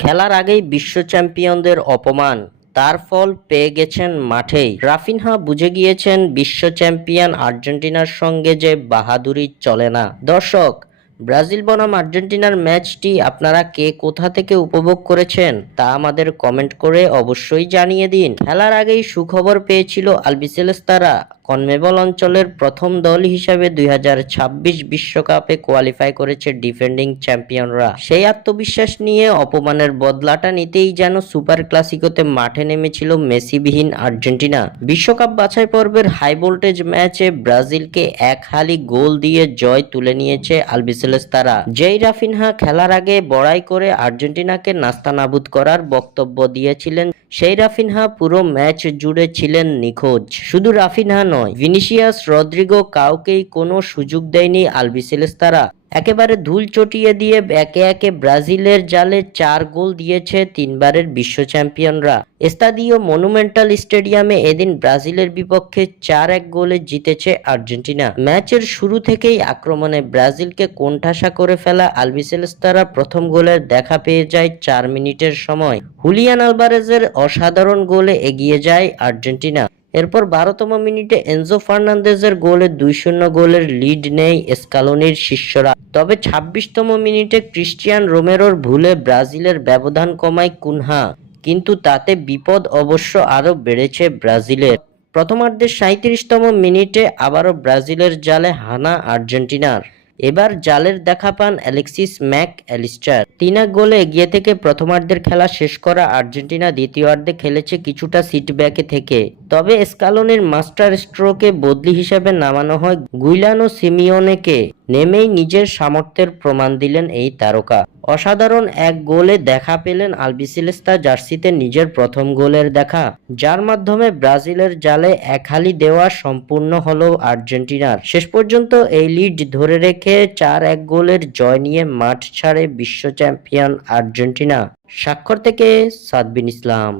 খেলার আগেই বিশ্ব চ্যাম্পিয়নদের অপমান, তার ফল পেয়ে গেছেন মাঠেই। রাফিনহা বুঝে গিয়েছেন বিশ্ব চ্যাম্পিয়ন আর্জেন্টিনার সঙ্গে যে বাহাদুরি চলে না। দর্শক, ব্রাজিল বনাম আর্জেন্টিনার ম্যাচটি আপনারা কে কোথা থেকে উপভোগ করেছেন তা আমাদের কমেন্ট করে অবশ্যই জানিয়ে দিন। খেলার আগেই সুখবর পেয়েছিল আলবিসেলেস্তারা। কনমেবল অঞ্চলের প্রথম দল হিসাবে 2026 বিশ্বকাপে কোয়ালিফাই করেছে ডিফেন্ডিং চ্যাম্পিয়নরা। সেই আত্মবিশ্বাস নিয়ে অপমানের বদলাটা নিতেই যেন সুপার ক্লাসিকোতে মাঠে নেমেছিল মেসিবিহীন আর্জেন্টিনা। বিশ্বকাপ বাছাই পর্বের হাই ভোল্টেজ ম্যাচে ব্রাজিলকে এক হালি গোল দিয়ে জয় তুলে নিয়েছে আলবিসেলেস্তারা। যেই রাফিনহা খেলার আগে বড়াই করে আর্জেন্টিনাকে নাস্তানাবুদ করার বক্তব্য দিয়েছিলেন, সেই রাফিনহা পুরো ম্যাচ জুড়ে ছিলেন নিখোঁজ। শুধু রাফিনহা নয়, ভিনিসিয়াস, রদ্রিগো কাউকেই কোনো সুযোগ দেয়নি আলবিসেলেস্তারা। একেবারে ধুল চটিয়ে দিয়ে একে একে ব্রাজিলের জালে 4 গোল দিয়েছে তিনবারের বিশ্ব চ্যাম্পিয়নরা। এস্তাদিও মনুমেন্টাল স্টেডিয়ামে এদিন ব্রাজিলের বিপক্ষে 4-1 গোলে জিতেছে আর্জেন্টিনা। ম্যাচের শুরু থেকেই আক্রমণে ব্রাজিলকে কোণঠাসা করে ফেলা আলবিসেলেস্তারা প্রথম গোলের দেখা পেয়ে যায় 4 মিনিটের সময়। হুলিয়ান আলভারেজের অসাধারণ গোলে এগিয়ে যায় আর্জেন্টিনা। এরপর 12তম মিনিটে এনজো ফার্নান্দেজের গোলে 2-0 গোলের লিড নেয় স্কালোনির শিষ্যরা। তবে 26তম মিনিটে ক্রিস্টিয়ান রোমেরোর ভুলে ব্রাজিলের ব্যবধান কমায় কুনহা, কিন্তু তাতে বিপদ অবশ্য আরও বেড়েছে ব্রাজিলের। প্রথমার্ধের 37তম মিনিটে আবারও ব্রাজিলের জালে হানা আর্জেন্টিনার। এবার জালের দেখা পান অ্যালেক্সিস ম্যাক অ্যালিস্টার। 3-1 গোলে এগিয়ে থেকে প্রথমার্ধের খেলা শেষ করা আর্জেন্টিনা দ্বিতীয়ার্ধে খেলেছে কিছুটা সিটব্যাকে থেকে। তবে স্কালোনির মাস্টার স্ট্রোকে বদলি হিসেবে নামানো হয় গুইলানো সিমিওনেকে। নেমেই নিজের সামর্থ্যের প্রমাণ দিলেন এই তারকা। অসাধারণ এক গোলে দেখা পেলেন আলবিসেলেস্তা জার্সিতে নিজের প্রথম গোলের দেখা, যার মাধ্যমে ব্রাজিলের জালে এক হালি দেওয়া সম্পূর্ণ হলো আর্জেন্টিনার। শেষ পর্যন্ত এই লিড ধরে রেখে 4-1 গোলের জয় নিয়ে মাঠ ছাড়ে বিশ্ব চ্যাম্পিয়ন আর্জেন্টিনা। স্বাক্ষর থেকে সাদবিন ইসলাম।